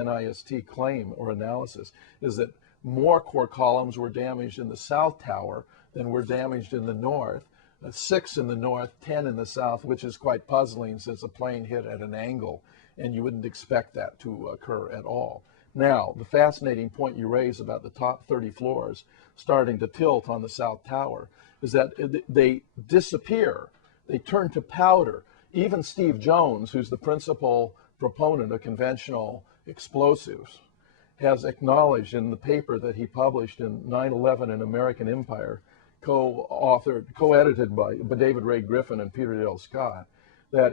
NIST claim or analysis is that more core columns were damaged in the south tower than were damaged in the north. 6 in the north, 10 in the south, which is quite puzzling since the plane hit at an angle and you wouldn't expect that to occur at all. Now, the fascinating point you raise about the top 30 floors starting to tilt on the south tower is that they disappear. They turn to powder. Even Steve Jones, who's the principal proponent of conventional explosives, has acknowledged in the paper that he published in 9/11 and American Empire, co-edited by David Ray Griffin and Peter Dale Scott, that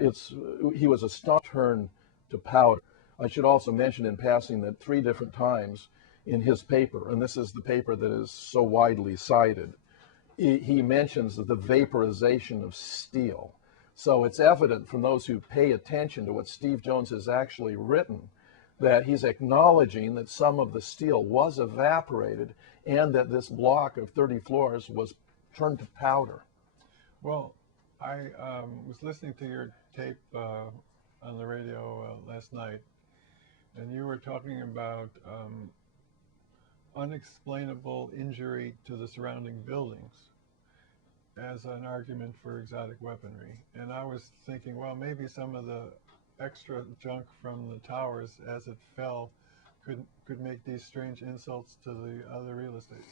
he was a staunch turn to powder. I should also mention in passing that 3 different times in his paper, and this is the paper that is so widely cited, he mentions the vaporization of steel. So it's evident from those who pay attention to what Steve Jones has actually written that he's acknowledging that some of the steel was evaporated and that this block of 30 floors was turned to powder. Well, I was listening to your tape on the radio last night, and you were talking about unexplainable injury to the surrounding buildings as an argument for exotic weaponry. And I was thinking, well, maybe some of the extra junk from the towers as it fell could make these strange insults to the other real estate.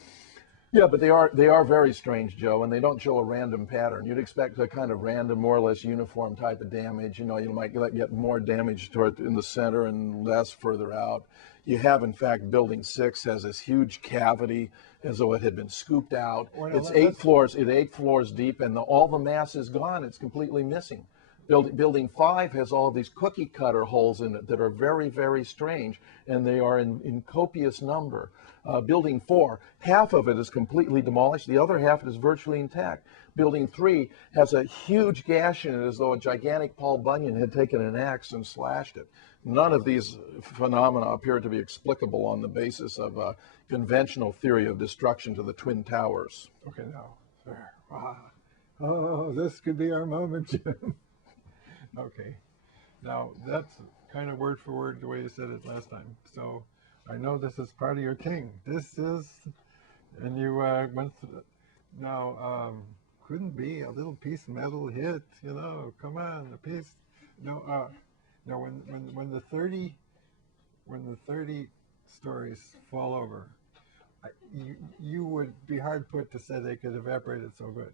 Yeah, but they are very strange, Joe, and they don't show a random pattern. You'd expect a kind of random, more or less uniform type of damage. You know, you might get more damage toward in the center and less further out. You have, in fact, Building 6 has this huge cavity as though it had been scooped out. It's 8 floors deep, and all the mass is gone. It's completely missing. Building 5 has all of these cookie cutter holes in it that are very, very strange, and they are in copious number. Building 4, half of it is completely demolished. The other half is virtually intact. Building 3 has a huge gash in it as though a gigantic Paul Bunyan had taken an axe and slashed it. None of these phenomena appear to be explicable on the basis of a conventional theory of destruction to the Twin Towers. Okay, now, there. Wow. Oh, this could be our moment, Jim. Okay. Now, that's kind of word for word the way you said it last time. So I know this is part of your thing. This is, and you went through, now, couldn't be a little piece of metal hit, you know, come on, a piece. No, when the 30 stories fall over, you would be hard put to say they could evaporate it so good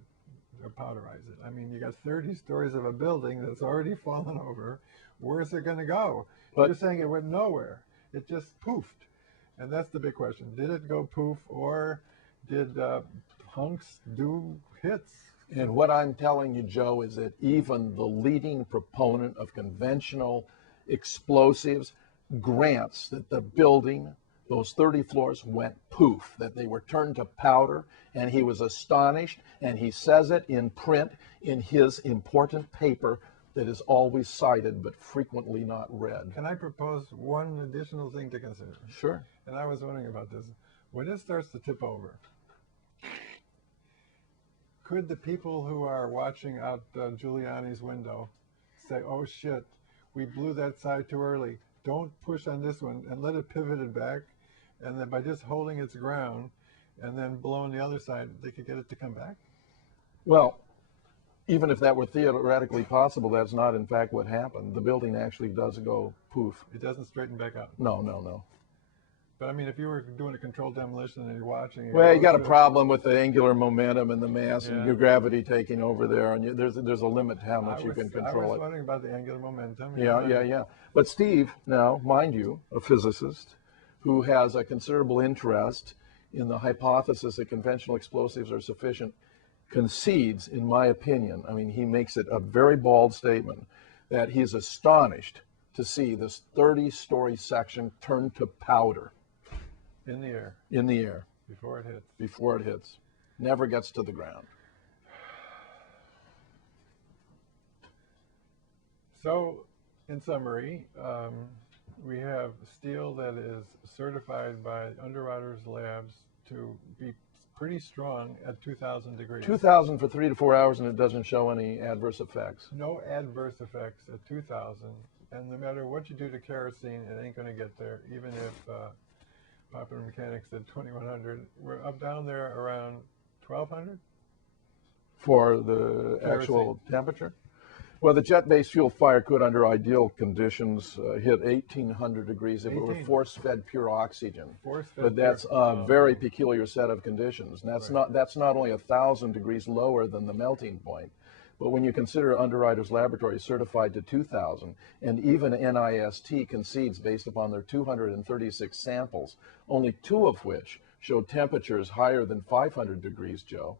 or powderize it. I mean, you got 30 stories of a building that's already fallen over. Where's it going to go? But you're saying it went nowhere. It just poofed. And that's the big question. Did it go poof, or did hunks do hits? And what I'm telling you, Joe, is that even the leading proponent of conventional explosives grants that the building, those 30 floors, went poof, that they were turned to powder, and he was astonished, and he says it in print in his important paper that is always cited but frequently not read. Can I propose one additional thing to consider? Sure. And I was wondering about this. When it starts to tip over, could the people who are watching out Giuliani's window say, oh shit, we blew that side too early. Don't push on this one, and let it pivot it back. And then by just holding its ground and then blowing the other side, they could get it to come back? Well, even if that were theoretically possible, that's not in fact what happened. The building actually does go poof. It doesn't straighten back out? No, no, no. But I mean, if you were doing a controlled demolition and you're watching... Well, you got a problem with the angular momentum and the mass and your gravity taking over there, and there's a limit to how much you can control it. I was wondering about the angular momentum. Yeah. But Steve, now, mind you, a physicist who has a considerable interest in the hypothesis that conventional explosives are sufficient, concedes, in my opinion, I mean, he makes it a very bald statement, that he's astonished to see this 30-story section turn to powder. In the air. In the air. Before it hits. Before it hits. Never gets to the ground. So, in summary, we have steel that is certified by Underwriters Labs to be pretty strong at 2,000 degrees. 2,000 for 3 to 4 hours, and it doesn't show any adverse effects. No adverse effects at 2,000. And no matter what you do to kerosene, it ain't going to get there, even if Popular Mechanics said 2100. We're up down there around 1200 For the kerosene. actual temperature? Well, the jet-based fuel fire could, under ideal conditions, hit 1800 degrees if it were 18. force-fed pure oxygen. Force-fed But that's pure. a very peculiar set of conditions. And Right. that's not only 1,000 degrees lower than the melting point, but when you consider Underwriters Laboratory certified to 2,000, and even NIST concedes based upon their 236 samples, only 2 of which showed temperatures higher than 500 degrees, Joe.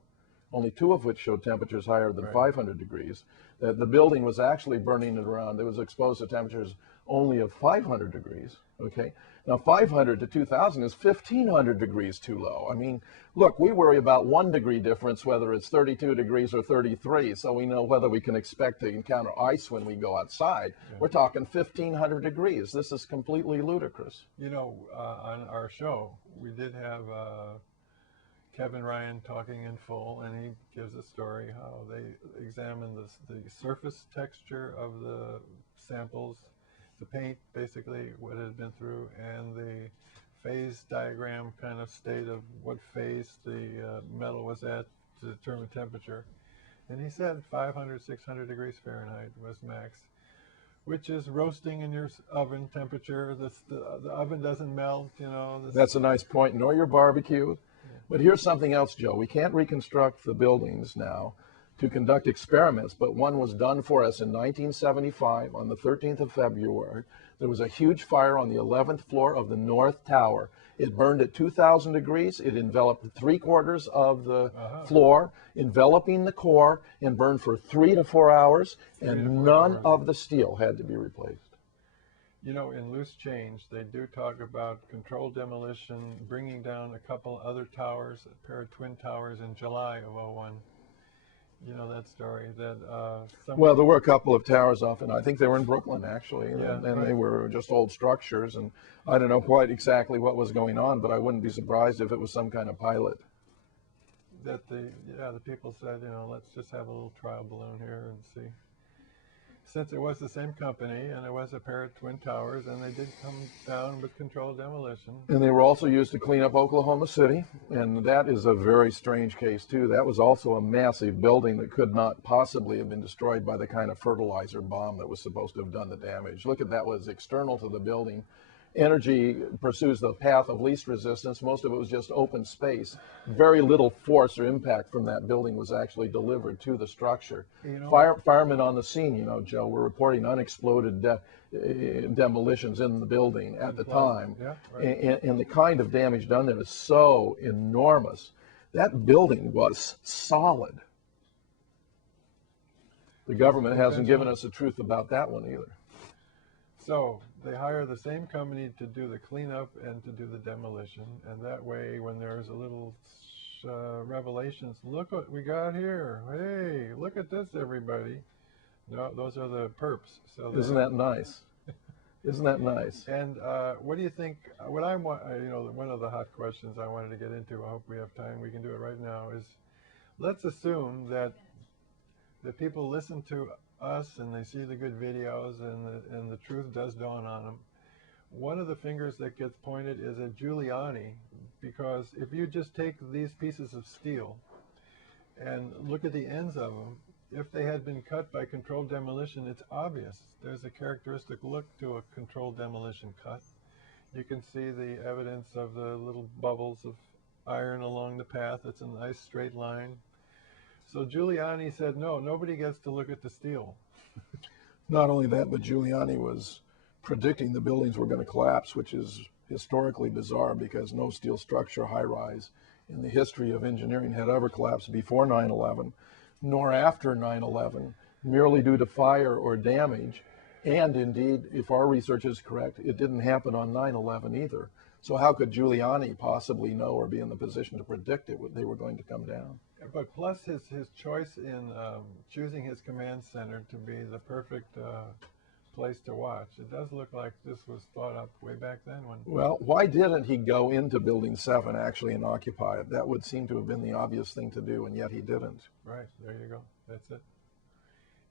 Only 2 of which showed temperatures higher than 500 degrees. The building was actually burning at around, it was exposed to temperatures only of 500 degrees, okay? Now 500 to 2000 is 1,500 degrees too low. I mean, look, we worry about 1 degree difference, whether it's 32 degrees or 33, so we know whether we can expect to encounter ice when we go outside. Yeah. We're talking 1,500 degrees. This is completely ludicrous. You know, on our show, we did have Kevin Ryan talking in full, and he gives a story how they examined the surface texture of the samples, the paint, basically what it had been through, and the phase diagram kind of state of what phase the metal was at to determine temperature. And he said 500, 600 degrees Fahrenheit was max, which is roasting in your oven temperature. The oven doesn't melt, you know. That's a nice point, nor your barbecue. But here's something else, Joe. We can't reconstruct the buildings now to conduct experiments, but one was done for us in 1975 on the 13th of February. There was a huge fire on the 11th floor of the North Tower. It burned at 2,000 degrees. It enveloped 3/4 of the floor, enveloping the core, and burned for 3 to 4 hours, and none of the steel had to be replaced. You know, in Loose Change, they do talk about controlled demolition, bringing down a couple other towers, a pair of twin towers in July of '01. You know that story? Well, there were a couple of towers off, and I think they were in Brooklyn, actually, yeah, and they were just old structures, and I don't know quite exactly what was going on, but I wouldn't be surprised if it was some kind of pilot. That the people said, you know, let's just have a little trial balloon here and see. Since it was the same company and it was a pair of twin towers, and they did come down with controlled demolition. And they were also used to clean up Oklahoma City, and that is a very strange case too. That was also a massive building that could not possibly have been destroyed by the kind of fertilizer bomb that was supposed to have done the damage. Look at that, was external to the building. Energy pursues the path of least resistance. Most of it was just open space. Very little force or impact from that building was actually delivered to the structure. You know, firemen on the scene, you know, Joe, were reporting unexploded demolitions in the building at the time. Yeah, right. And the kind of damage done there is so enormous. That building was solid. The government hasn't given us the truth about that one either. So they hire the same company to do the cleanup and to do the demolition, and that way, when there's a little revelations, look what we got here. Hey, look at this, everybody. No, those are the perps. So isn't that nice? Isn't that nice? And what do you think? What I want, you know, one of the hot questions I wanted to get into. I hope we have time. We can do it right now. Is let's assume that the people listen to us and they see the good videos and the truth does dawn on them. One of the fingers that gets pointed is at Giuliani, because if you just take these pieces of steel and look at the ends of them, if they had been cut by controlled demolition, it's obvious. There's a characteristic look to a controlled demolition cut. You can see the evidence of the little bubbles of iron along the path. It's a nice straight line. So Giuliani said, no, nobody gets to look at the steel. Not only that, but Giuliani was predicting the buildings were going to collapse, which is historically bizarre because no steel structure high-rise in the history of engineering had ever collapsed before 9/11, nor after 9/11, merely due to fire or damage. And indeed, if our research is correct, it didn't happen on 9/11 either. So how could Giuliani possibly know or be in the position to predict it, they were going to come down? But plus his choice in choosing his command center to be the perfect place to watch. It does look like this was thought up way back then. Well, why didn't he go into Building 7 actually and occupy it? That would seem to have been the obvious thing to do, and yet he didn't. Right, there you go. That's it.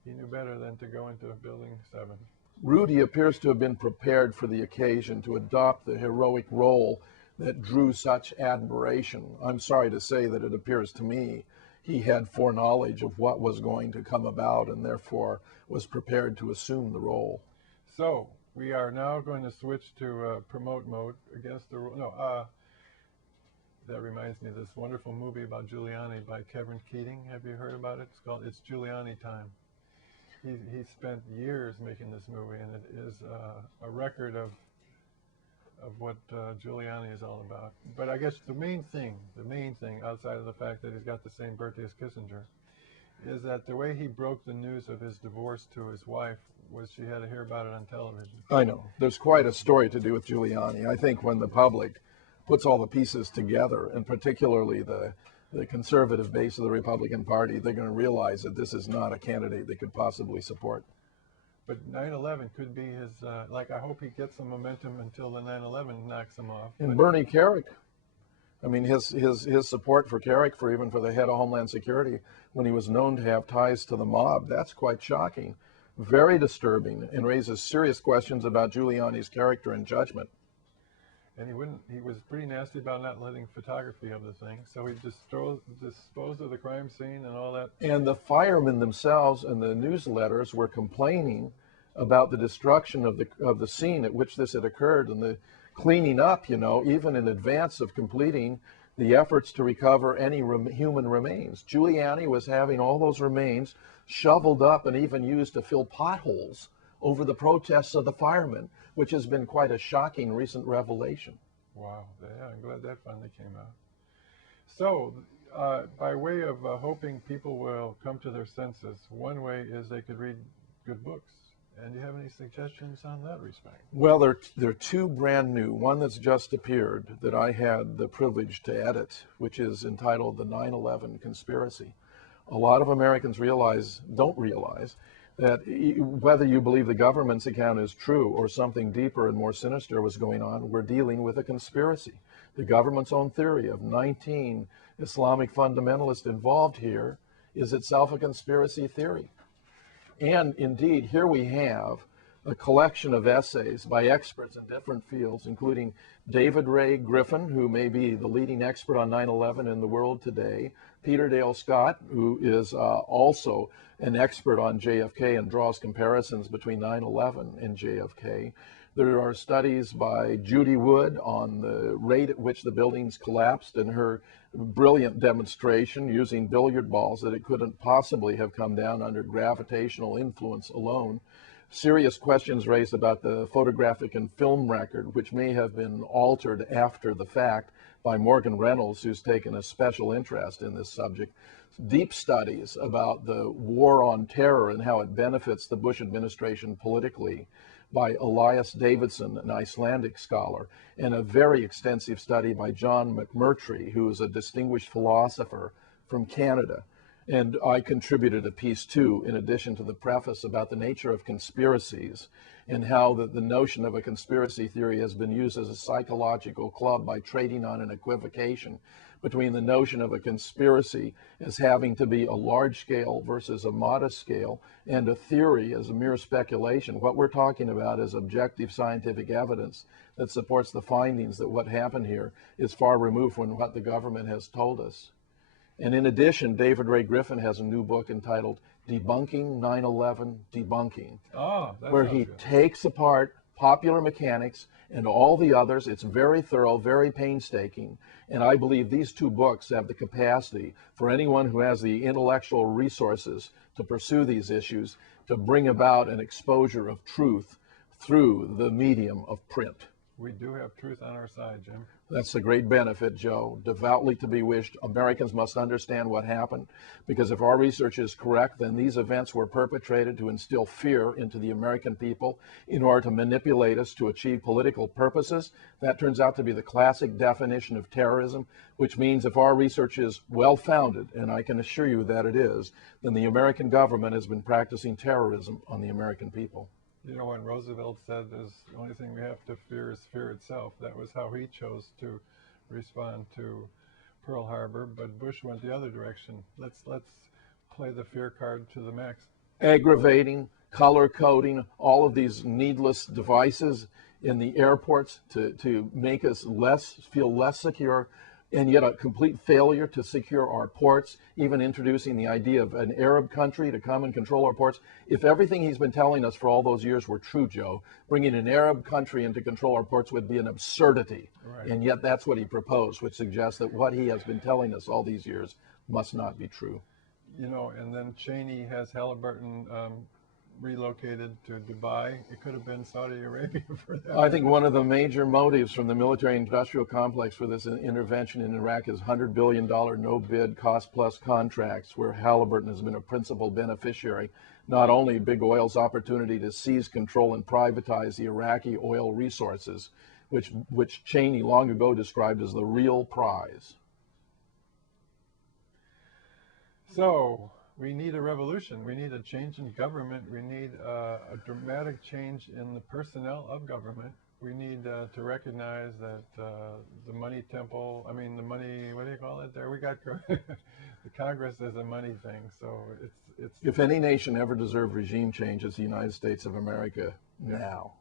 He knew better than to go into Building 7. Rudy appears to have been prepared for the occasion to adopt the heroic role that drew such admiration. I'm sorry to say that it appears to me he had foreknowledge of what was going to come about and therefore was prepared to assume the role. So we are now going to switch to promote mode against the that reminds me of this wonderful movie about Giuliani by Kevin Keating. Have you heard about it? It's called It's Giuliani Time. He spent years making this movie, and it is a record of what Giuliani is all about. But I guess the main thing outside of the fact that he's got the same birthday as Kissinger, is that the way he broke the news of his divorce to his wife was she had to hear about it on television. I know. There's quite a story to do with Giuliani. I think when the public puts all the pieces together, and particularly the conservative base of the Republican Party, they're going to realize that this is not a candidate they could possibly support. But 9/11 could be his, I hope he gets some momentum until the 9/11 knocks him off. And Bernie Kerik, I mean, his support for Kerik, even for the head of Homeland Security, when he was known to have ties to the mob, that's quite shocking, very disturbing, and raises serious questions about Giuliani's character and judgment. And he was pretty nasty about not letting photography of the thing, so he disposed of the crime scene and all that. And the firemen themselves and the newsletters were complaining about the destruction of the scene at which this had occurred and the cleaning up, even in advance of completing the efforts to recover any human remains. Giuliani was having all those remains shoveled up and even used to fill potholes over the protests of the firemen, which has been quite a shocking recent revelation. Wow, yeah, I'm glad that finally came out. So, by way of hoping people will come to their senses, one way is they could read good books. And do you have any suggestions on that respect? Well, there are two brand new. One that's just appeared that I had the privilege to edit, which is entitled The 9/11 Conspiracy. A lot of Americans don't realize that whether you believe the government's account is true or something deeper and more sinister was going on, we're dealing with a conspiracy. The government's own theory of 19 Islamic fundamentalists involved here is itself a conspiracy theory. And indeed, here we have a collection of essays by experts in different fields, including David Ray Griffin, who may be the leading expert on 9/11 in the world today, Peter Dale Scott, who is also an expert on JFK and draws comparisons between 9/11 and JFK. There are studies by Judy Wood on the rate at which the buildings collapsed and her brilliant demonstration using billiard balls that it couldn't possibly have come down under gravitational influence alone. Serious questions raised about the photographic and film record, which may have been altered after the fact by Morgan Reynolds, who's taken a special interest in this subject. Deep studies about the war on terror and how it benefits the Bush administration politically by Elias Davidson, an Icelandic scholar, and a very extensive study by John McMurtry, who is a distinguished philosopher from Canada. And I contributed a piece too, in addition to the preface, about the nature of conspiracies and how the notion of a conspiracy theory has been used as a psychological club by trading on an equivocation between the notion of a conspiracy as having to be a large scale versus a modest scale, and a theory as a mere speculation. What we're talking about is objective scientific evidence that supports the findings that what happened here is far removed from what the government has told us. And in addition, David Ray Griffin has a new book entitled Debunking 9/11 Debunking, where he takes apart popular mechanics and all the others. It's very thorough, very painstaking. And I believe these two books have the capacity for anyone who has the intellectual resources to pursue these issues to bring about an exposure of truth through the medium of print. We do have truth on our side, Jim. That's a great benefit, Joe. Devoutly to be wished. Americans must understand what happened, because if our research is correct, then these events were perpetrated to instill fear into the American people in order to manipulate us to achieve political purposes. That turns out to be the classic definition of terrorism, which means if our research is well-founded, and I can assure you that it is, then the American government has been practicing terrorism on the American people. You know, when Roosevelt said the only thing we have to fear is fear itself, that was how he chose to respond to Pearl Harbor, but Bush went the other direction. Let's play the fear card to the max. Aggravating, color coding, all of these needless devices in the airports to make us feel less secure, and yet a complete failure to secure our ports, even introducing the idea of an Arab country to come and control our ports. If everything he's been telling us for all those years were true, Joe, bringing an Arab country in to control our ports would be an absurdity. Right. And yet that's what he proposed, which suggests that what he has been telling us all these years must not be true. You know, and then Cheney has Halliburton relocated to Dubai. It could have been Saudi Arabia for that. I think one of the major motives from the military-industrial complex for this intervention in Iraq is $100 billion no-bid, cost-plus contracts where Halliburton has been a principal beneficiary. Not only big oil's opportunity to seize control and privatize the Iraqi oil resources, which Cheney long ago described as the real prize. So, we need a revolution. We need a change in government. We need a dramatic change in the personnel of government. We need to recognize that the money temple, I mean the money, what do you call it there? We got the Congress is a money thing. So it's. If any nation ever deserved regime change, it's the United States of America now,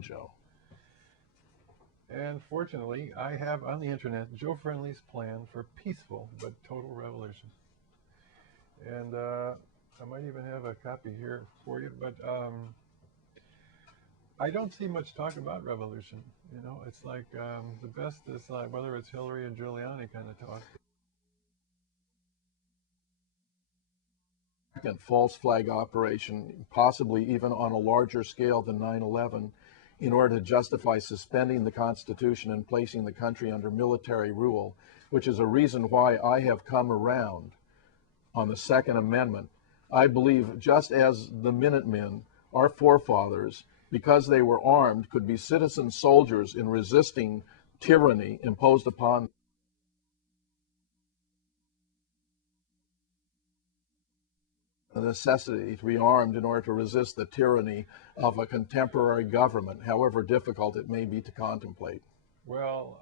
Joe. And fortunately, I have on the internet Joe Friendly's plan for peaceful but total revolution. And I might even have a copy here for you, but I don't see much talk about revolution. You know, it's like the best is like whether it's Hillary or Giuliani kind of talk. And false flag operation, possibly even on a larger scale than 9/11, in order to justify suspending the Constitution and placing the country under military rule, which is a reason why I have come around on the Second Amendment. I believe just as the Minutemen, our forefathers, because they were armed, could be citizen soldiers in resisting tyranny imposed upon the necessity to be armed in order to resist the tyranny of a contemporary government, however difficult it may be to contemplate. Well,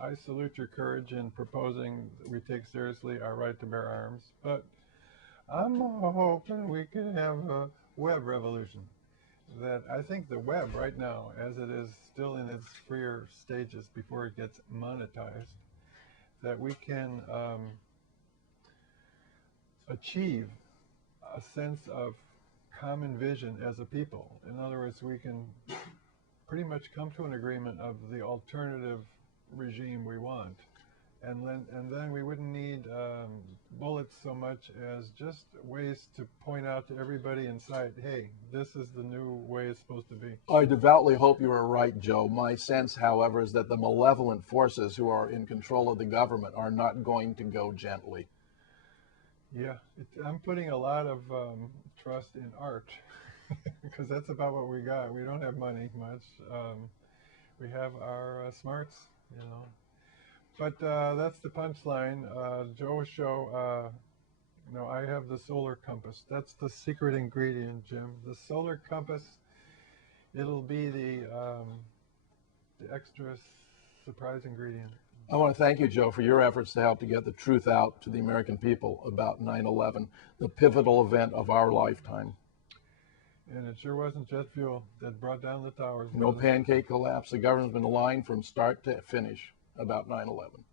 I salute your courage in proposing that we take seriously our right to bear arms, but I'm hoping we can have a web revolution. That I think the web right now, as it is still in its freer stages before it gets monetized, that we can achieve a sense of common vision as a people. In other words, we can pretty much come to an agreement of the alternative regime we want, and then we wouldn't need bullets so much as just ways to point out to everybody in sight, hey, this is the new way it's supposed to be. I devoutly hope you are right, Joe. My sense, however, is that the malevolent forces who are in control of the government are not going to go gently. Yeah, I'm putting a lot of trust in art because that's about what we got. We don't have money much. We have our smarts, you know. But that's the punchline. Joe's show, you know, I have the solar compass. That's the secret ingredient, Jim. The solar compass, it'll be the extra surprise ingredient. I want to thank you, Joe, for your efforts to help to get the truth out to the American people about 9/11, the pivotal event of our lifetime. And it sure wasn't jet fuel that brought down the towers. No pancake collapse. The government's been lying from start to finish about 9/11.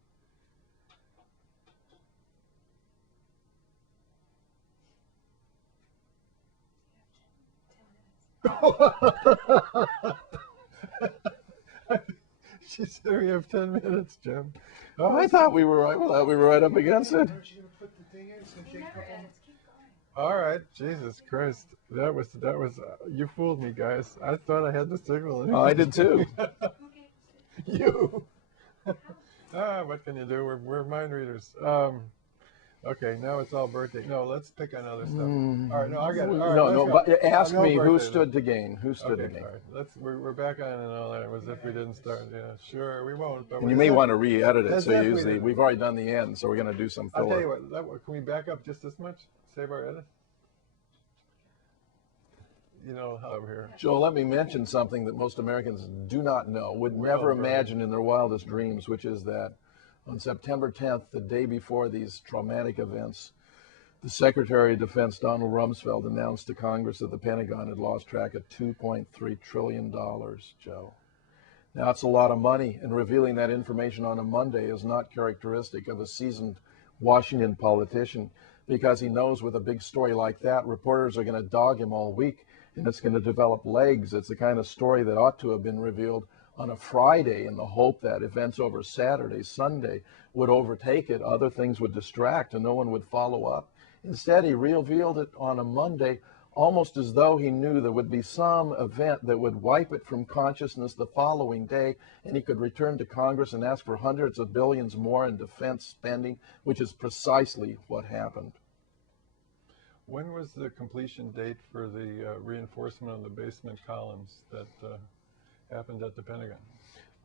She said we have 10 minutes, Jim. Oh, I thought we were right up against it. All right, Jesus Christ, that was you fooled me, guys. I thought I had the signal. Oh, I did too. You. What can you do? We're mind readers. Okay, now it's all birthday. No, let's pick on other stuff. All right, no, I got it. All right, No, but ask no me who birthday, stood to gain. Who stood to Okay, gain? all right. We're back on and all that. As if we didn't start. Yeah, sure, we won't. But And you may want to re-edit it. as So if you we use the. didn't. We've already done the end, so we're going to do some I'll tell filler. you what. Can we back up just this much? Save our edit. You know how over here. Joe, let me mention something that most Americans do not know, would never imagine in their wildest dreams, which is that on September 10th, the day before these traumatic events, The Secretary of Defense, Donald Rumsfeld, announced to Congress that the Pentagon had lost track of $2.3 trillion, Joe. Now, it's a lot of money, and revealing that information on a Monday is not characteristic of a seasoned Washington politician, because he knows with a big story like that, reporters are going to dog him all week, and it's going to develop legs. It's the kind of story that ought to have been revealed on a Friday in the hope that events over Saturday, Sunday would overtake it, other things would distract, and no one would follow up. Instead, he revealed it on a Monday, almost as though he knew there would be some event that would wipe it from consciousness the following day, and he could return to Congress and ask for hundreds of billions more in defense spending, which is precisely what happened. When was the completion date for the reinforcement of the basement columns that happened at the Pentagon?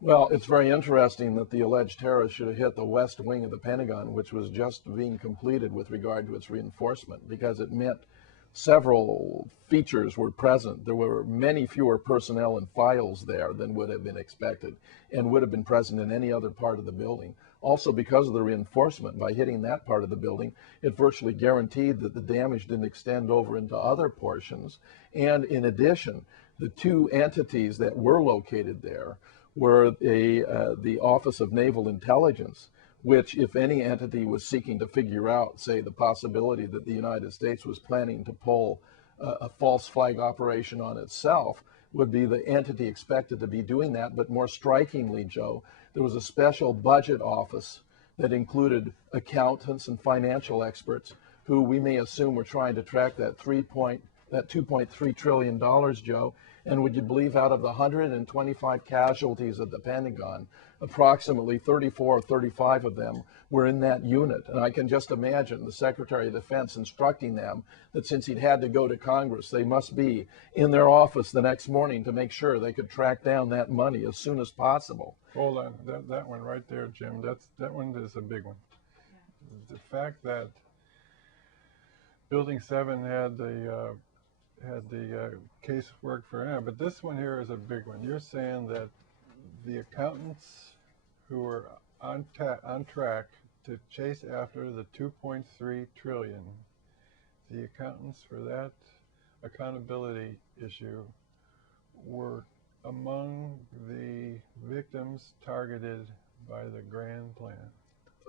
Well, it's very interesting that the alleged terrorists should have hit the west wing of the Pentagon, which was just being completed with regard to its reinforcement, because it meant several features were present. There were many fewer personnel and files there than would have been expected and would have been present in any other part of the building. Also, because of the reinforcement, by hitting that part of the building, it virtually guaranteed that the damage didn't extend over into other portions. And in addition, the two entities that were located there were the Office of Naval Intelligence, which, if any entity was seeking to figure out, say, the possibility that the United States was planning to pull a false flag operation on itself, would be the entity expected to be doing that. But more strikingly, Joe, there was a special budget office that included accountants and financial experts who we may assume were trying to track that $2.3 trillion, Joe. And would you believe, out of the 125 casualties at the Pentagon, approximately 34 or 35 of them were in that unit? And I can just imagine the Secretary of Defense instructing them that since he'd had to go to Congress, they must be in their office the next morning to make sure they could track down that money as soon as possible. Hold on, that one right there, Jim, that one is a big one. Yeah. The fact that Building 7 had the casework for him, but this one here is a big one. You're saying that the accountants who were on track to chase after the 2.3 trillion, the accountants for that accountability issue were among the victims targeted by the grand plan.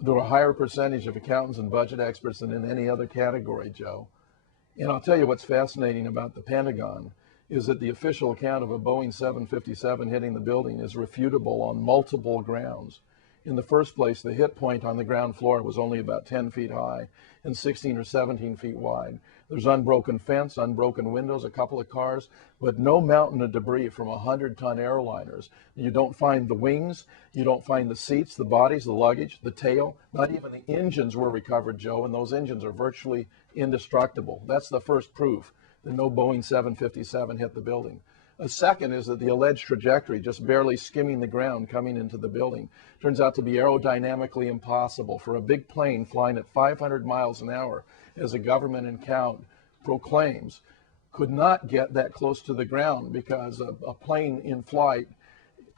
There were a higher percentage of accountants and budget experts than in any other category, Joe. And I'll tell you what's fascinating about the Pentagon is that the official account of a Boeing 757 hitting the building is refutable on multiple grounds. In the first place, the hit point on the ground floor was only about 10 feet high and 16 or 17 feet wide. There's unbroken fence, unbroken windows, a couple of cars, but no mountain of debris from 100-ton airliners. You don't find the wings, you don't find the seats, the bodies, the luggage, the tail. Not even the engines were recovered, Joe, and those engines are virtually indestructible. That's the first proof that no Boeing 757 hit the building. A second is that the alleged trajectory, just barely skimming the ground coming into the building, turns out to be aerodynamically impossible for a big plane flying at 500 miles an hour, as a government account proclaims, could not get that close to the ground, because a plane in flight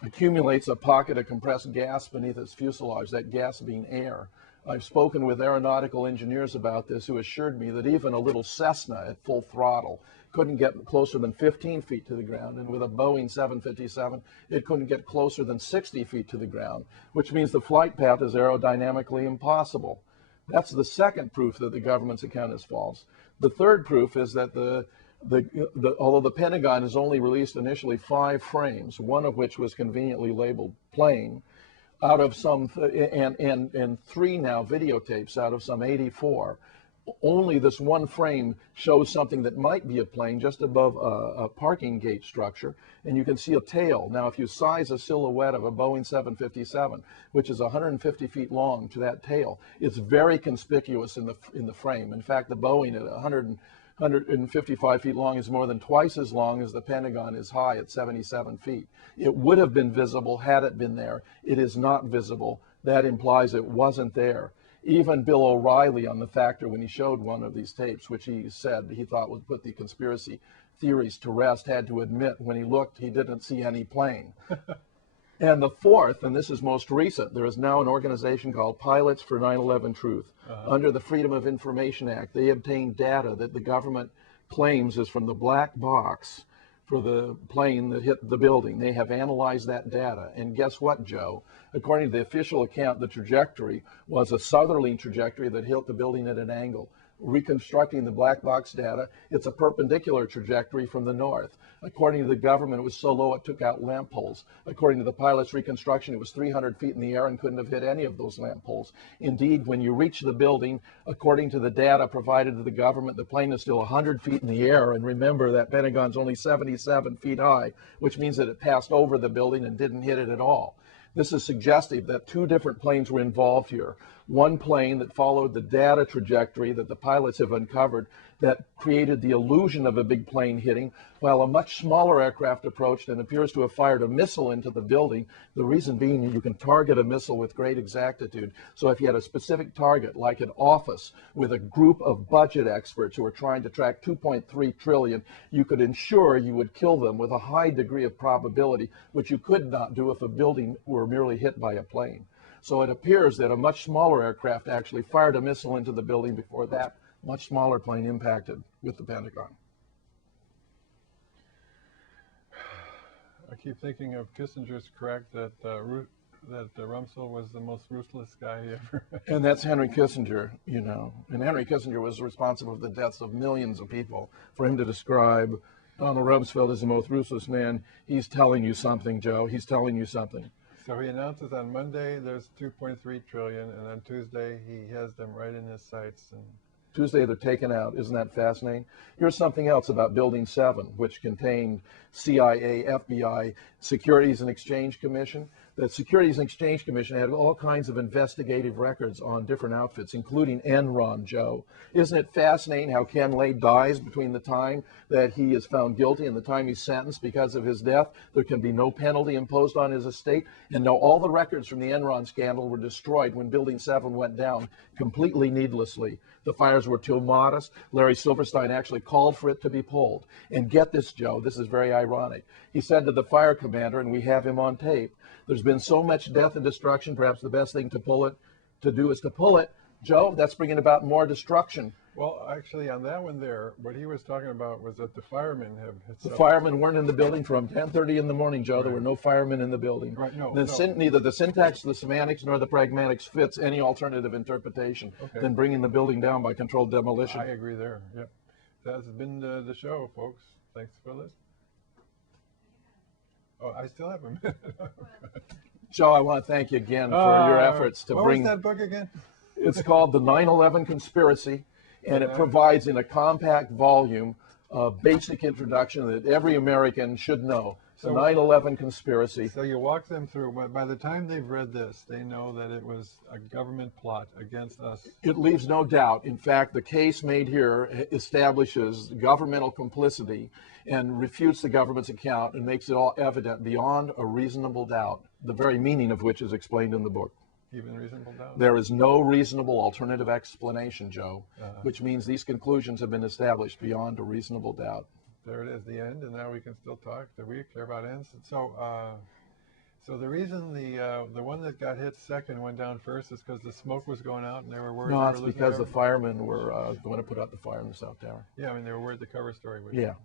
accumulates a pocket of compressed gas beneath its fuselage, that gas being air. I've spoken with aeronautical engineers about this who assured me that even a little Cessna at full throttle couldn't get closer than 15 feet to the ground, and with a Boeing 757, it couldn't get closer than 60 feet to the ground, which means the flight path is aerodynamically impossible. That's the second proof that the government's account is false. The third proof is that although the Pentagon has only released initially 5 frames, one of which was conveniently labeled plane, out of some, and 3 now videotapes out of some 84, only this one frame shows something that might be a plane just above a parking gate structure, and you can see a tail. Now, if you size a silhouette of a Boeing 757, which is 150 feet long, to that tail, it's very conspicuous in the frame. In fact, the Boeing at 155 feet long is more than twice as long as the Pentagon is high at 77 feet. It would have been visible had it been there. It is not visible. That implies it wasn't there. Even Bill O'Reilly on The Factor, when he showed one of these tapes, which he said he thought would put the conspiracy theories to rest, had to admit when he looked, he didn't see any plane. And the fourth, and this is most recent, there is now an organization called Pilots for 9/11 Truth. Under the Freedom of Information Act, they obtained data that the government claims is from the black box for the plane that hit the building. They have analyzed that data. And guess what, Joe? According to the official account, the trajectory was a southerly trajectory that hit the building at an angle. Reconstructing the black box data, it's a perpendicular trajectory from the north. According to the government, it was so low it took out lamp poles. According to the pilot's reconstruction, it was 300 feet in the air and couldn't have hit any of those lamp poles. Indeed, when you reach the building, according to the data provided to the government, the plane is still 100 feet in the air. And remember that Pentagon's only 77 feet high, which means that it passed over the building and didn't hit it at all. This is suggestive that two different planes were involved here. One plane that followed the data trajectory that the pilots have uncovered that created the illusion of a big plane hitting, while a much smaller aircraft approached and appears to have fired a missile into the building. The reason being you can target a missile with great exactitude. So if you had a specific target, like an office with a group of budget experts who are trying to track 2.3 trillion, you could ensure you would kill them with a high degree of probability, which you could not do if a building were merely hit by a plane. So it appears that a much smaller aircraft actually fired a missile into the building before that much smaller plane impacted with the Pentagon. I keep thinking of Kissinger's correct that Rumsfeld was the most ruthless guy he ever met. And that's Henry Kissinger, you know. And Henry Kissinger was responsible for the deaths of millions of people. For him to describe Donald Rumsfeld as the most ruthless man, he's telling you something, Joe. He's telling you something. So he announces on Monday there's 2.3 trillion, and on Tuesday he has them right in his sights. And Tuesday they're taken out. Isn't that fascinating? Here's something else about Building 7, which contained CIA, FBI, Securities and Exchange Commission. The Securities and Exchange Commission had all kinds of investigative records on different outfits, including Enron, Joe. Isn't it fascinating how Ken Lay dies between the time that he is found guilty and the time he's sentenced because of his death? There can be no penalty imposed on his estate. And now all the records from the Enron scandal were destroyed when Building 7 went down, completely needlessly. The fires were too modest. Larry Silverstein actually called for it to be pulled. And get this, Joe, this is very ironic. He said to the fire commander, and we have him on tape, there's been so much death and destruction, perhaps the best thing to do is to pull it. Joe, that's bringing about more destruction. well, actually, on that one there, what he was talking about was that the firemen have The firemen weren't in the building from 10:30 in the morning, Joe. There were no firemen in the building. Right, no. Neither the syntax, the semantics, nor the pragmatics fits any alternative interpretation than bringing the building down by controlled demolition. I agree there. Yep. That's been the show, folks. Thanks for listening. Oh, I still have a minute. Joe, I want to thank you again for your efforts to what bring. was that book again? It's called The 9/11 Conspiracy, and it provides in a compact volume a basic introduction that every American should know. The 9/11 Conspiracy. So you walk them through, but by the time they've read this, they know that it was a government plot against us. It leaves no doubt. In fact, the case made here establishes governmental complicity and refutes the government's account and makes it all evident beyond a reasonable doubt, the very meaning of which is explained in the book. Even reasonable doubt? There is no reasonable alternative explanation, Joe, which means these conclusions have been established beyond a reasonable doubt. There it is, the end, and now we can still talk. Do we care about ends? So, so the reason the one that got hit second went down first is because the smoke was going out and they were worried. No, it's because the firemen were going to put out the fire in the South Tower. Yeah, I mean, they were worried the cover story would. Yeah.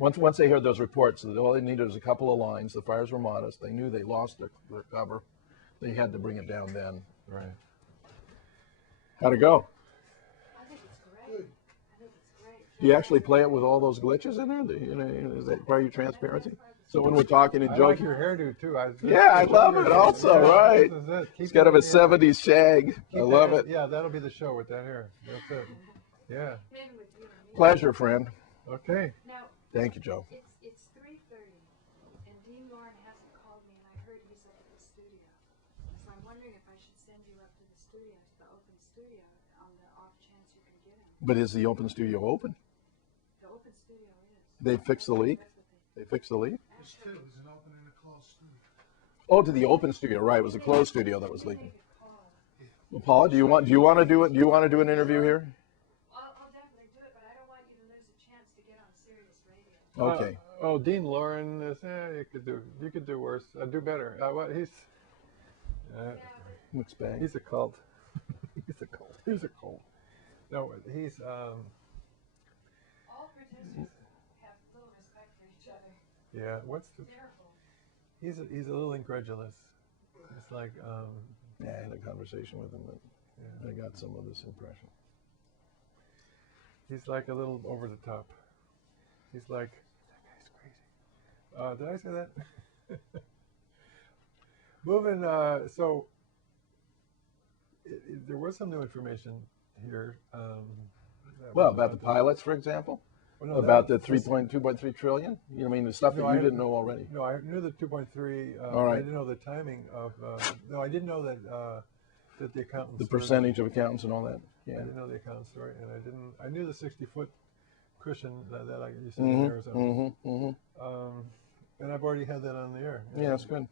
Once they heard those reports, all they needed was a couple of lines. The fires were modest. They knew they lost their cover. They had to bring it down then. Right. How'd it go? I think it's great. I think it's great. Do you actually play it with all those glitches in there? Is that part of your transparency? So when we're talking and I joking. like your hairdo too. I love it also, right? It's kind of a 70s shag. I love it. Yeah, that'll be the show with that hair. That's it. Yeah. Maybe with you and me. Pleasure, friend. Okay. Now, Thank you, Joe. it's 3:30, and Dean Lauren hasn't called me, and I heard he's up at the studio. So I'm wondering if I should send you up to the studio, to the open studio, on the off chance you can get him. But is the open studio open? The open studio is. They fixed the leak? That's what They fixed the leak? There's two. There's an open and a closed studio. Oh, to the open studio, right? It was a closed studio that was they leaking. make a call. Well, Paula, do you want to do it? Do you want to do an interview here? I'll definitely do it, but I don't want you to lose a chance to get on Sirius Radio. Okay. Oh, Dean Lauren is, you could do worse. Do better. What he's, Mixed bag. he's a cult. He's a cult. He's a cult. No, he's, All producers have little respect for each other. yeah, what's the, Terrible. he's a little incredulous. It's like, Yeah, I had a conversation with him that yeah, I got some of this impression. he's like a little over the top. He's like, that guy's crazy. Did I say that? Moving, so there was some new information here. Well, about the pilots, for example? Well, no, About that- the 2.3 trillion? You mean the stuff that No, you I- didn't know already? No, I knew the 2.3. All right. I didn't know the timing of. No, I didn't know that that the accountants. The were- percentage of accountants and all that? I Yeah. didn't know the accountants story, and I didn't. I knew the 60-foot cushion that I used to in Arizona. And I've already had that on the air. Yeah, that's good.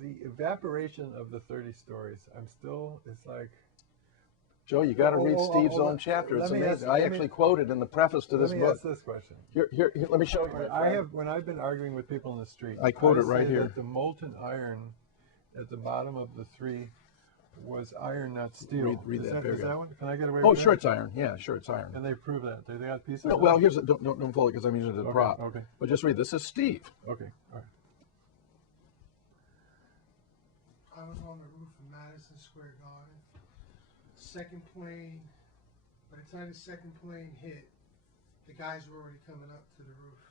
The evaporation of the 30 stories. I'm still. It's like. Joe, you got to read Steve's own let- chapter. It's let me amazing. ask- I let me- actually quoted in the preface to this Let me book. ask this question. Here, let me show you. I have, when I've been arguing with people in the street, I quote it right say here. that the molten iron at the bottom of the three was iron, not steel. Read that is paragraph. that one? Can I get away Oh, with sure, that? it's iron. Yeah, sure, it's iron. And they prove that. They got pieces. No, of well, it? here's don't fold it because I'm using it as a prop. Okay. But just read. This is Steve. Okay. All right. I was on the roof of Madison Square Garden. Second plane, by the time the second plane hit, the guys were already coming up to the roof.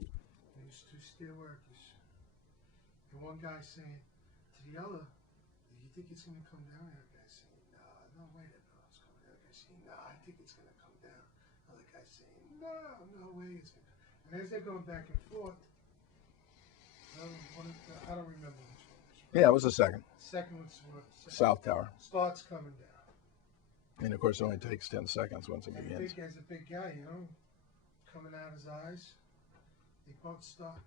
There was two steel workers. And one guy saying to the other, "Do you think it's going to come down?" The other guy saying, "No way that it's coming down." The other guy saying, "No, I think it's going to come down." The other guy saying, "No way it's going to." And as they're going back and forth, I don't remember which one. Yeah, it was the second. Second one's South Tower. starts coming down. And of course, it only takes 10 seconds once it And begins. as a big guy, you know, coming out his eyes, they both stop.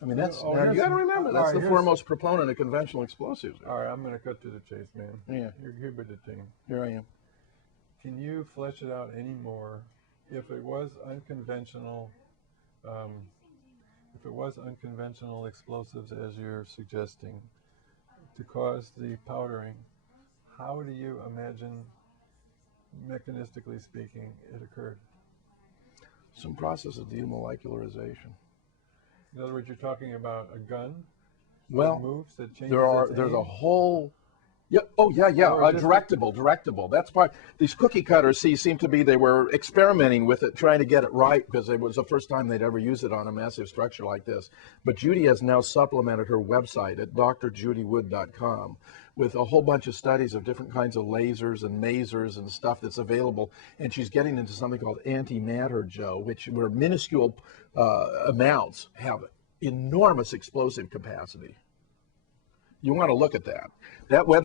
I mean, that's Oh, now, you here's got to some- remember all that's right, the here's- foremost proponent of conventional explosives. All right. I'm going to cut to the chase, man. Yeah, Here be the thing. here I am. Can you flesh it out any more? If it was unconventional, explosives as you're suggesting to cause the powdering, how do you imagine, mechanistically speaking, it occurred? Some process of demolecularization. In other words, you're talking about a gun that Well, moves, that changes there's a aim? whole. Yeah. Oh, yeah. Or is it- Directable. That's part. These cookie cutters seem to be. They were experimenting with it, trying to get it right because it was the first time they'd ever used it on a massive structure like this. But Judy has now supplemented her website at drjudywood.com with a whole bunch of studies of different kinds of lasers and masers and stuff that's available. And she's getting into something called antimatter, Joe, where minuscule amounts have enormous explosive capacity. You want to look at that. That web.